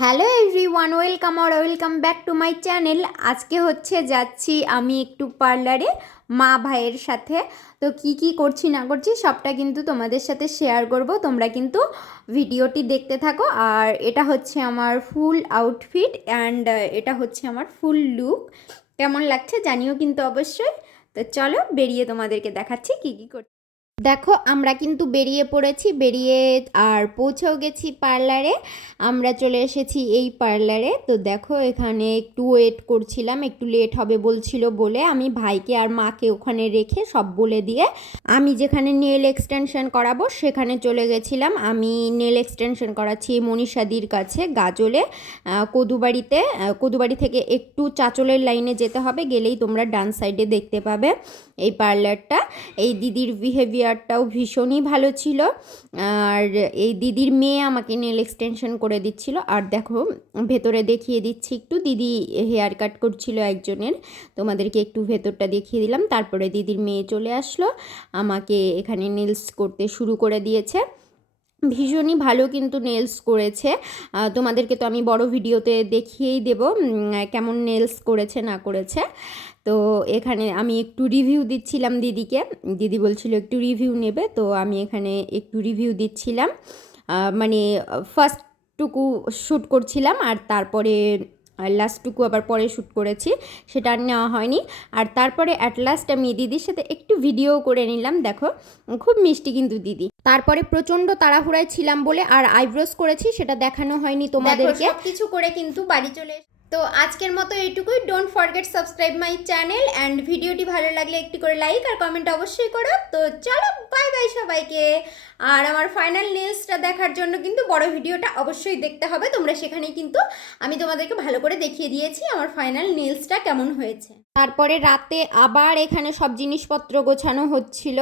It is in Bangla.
Hello everyone, welcome back to my channel. আজকে যাচ্ছি আমি একটু পার্লারে মা ভাইয়ের সাথে। তো কি করছি না করছি সবটা কিন্তু তোমাদের সাথে শেয়ার করব। তোমরা কিন্তু ভিডিওটি দেখতে থাকো। আর এটা হচ্ছে আমার ফুল আউটফিট অ্যান্ড এটা হচ্ছে আমার ফুল লুক। কেমন লাগছে জানিও কিন্তু অবশ্যই। তো চলো বেরিয়ে তোমাদেরকে দেখাচ্ছি কি করছি। দেখো আমরা কিন্তু বেরিয়ে পড়েছি, বেরিয়ে আর পৌঁছেও গেছি পার্লারে। আমরা চলে এসেছি এই পার্লারে। তো দেখো এখানে একটু ওয়েট করছিলাম, একটু লেট হবে বলছিল বলে আমি ভাইকে আর মাকে ওখানে রেখে সব বলে দিয়ে আমি যেখানে নেল এক্সটেনশন করাবো সেখানে চলে গেছিলাম। আমি নেল এক্সটেনশন করাচ্ছি মনীষাদির কাছে গাজলে, কদুবাড়ি থেকে একটু চাঁচলের লাইনে যেতে হবে, গেলেই তোমরা ডান সাইডে দেখতে পাবে এই পার্লারটা। এই দিদির বিহেভিয়ারটাও ভীষণই ভালো ছিল। আর এই দিদির মেয়ে আমাকে নেল এক্সটেনশন করে দিচ্ছিল। আর দেখো ভেতরে দেখিয়ে দিচ্ছি একটু, দিদি হেয়ার কাট করছিল একজনের, তোমাদেরকে একটু ভেতরটা দেখিয়ে দিলাম। তারপরে দিদির মেয়ে চলে আসলো, আমাকে এখানে নেলস করতে শুরু করে দিয়েছে। ভীষণই ভালো কিন্তু নেলস করেছে। তোমাদেরকে তো আমি বড় ভিডিওতে দেখিয়েই দেব কেমন নেলস করেছে না করেছে। তো এখানে আমি একটু রিভিউ দিচ্ছিলাম দিদিকে, দিদি বলছিল একটু রিভিউ নেবে, তো আমি এখানে একটু রিভিউ দিচ্ছিলাম। মানে ফার্স্টটুকু শ্যুট করছিলাম আর তারপরে লাস্টটুকু আবার পরে শ্যুট করেছি, সেটা আর নেওয়া হয়নি। আর তারপরে অ্যাট লাস্ট আমি দিদির সাথে একটু ভিডিও করে নিলাম। দেখো খুব মিষ্টি কিন্তু দিদি। তারপরে প্রচণ্ড তাড়াহুড়ায় ছিলাম বলে আর আইব্রোস করেছি, সেটা দেখানো হয়নি তোমাদেরকে। সব কিছু করে কিন্তু বাড়ি চলে। তো আজকের মতো এইটুকুই। Don't forget subscribe my channel and ভিডিওটি ভালো লাগলে একটি করে লাইক আর কমেন্ট অবশ্যই করো। তো চলো বাই বাই সবাইকে। আর আমার ফাইনাল নেলসটা দেখার জন্য কিন্তু বড় ভিডিওটা অবশ্যই দেখতে হবে। তোমরা সেখানেই কিন্তু আমি তোমাদেরকে ভালো করে দেখিয়ে দিয়েছি আমার ফাইনাল নেলসটা কেমন হয়েছে। তারপরে রাতে আবার এখানে সব জিনিসপত্র গোছানো হচ্ছিল।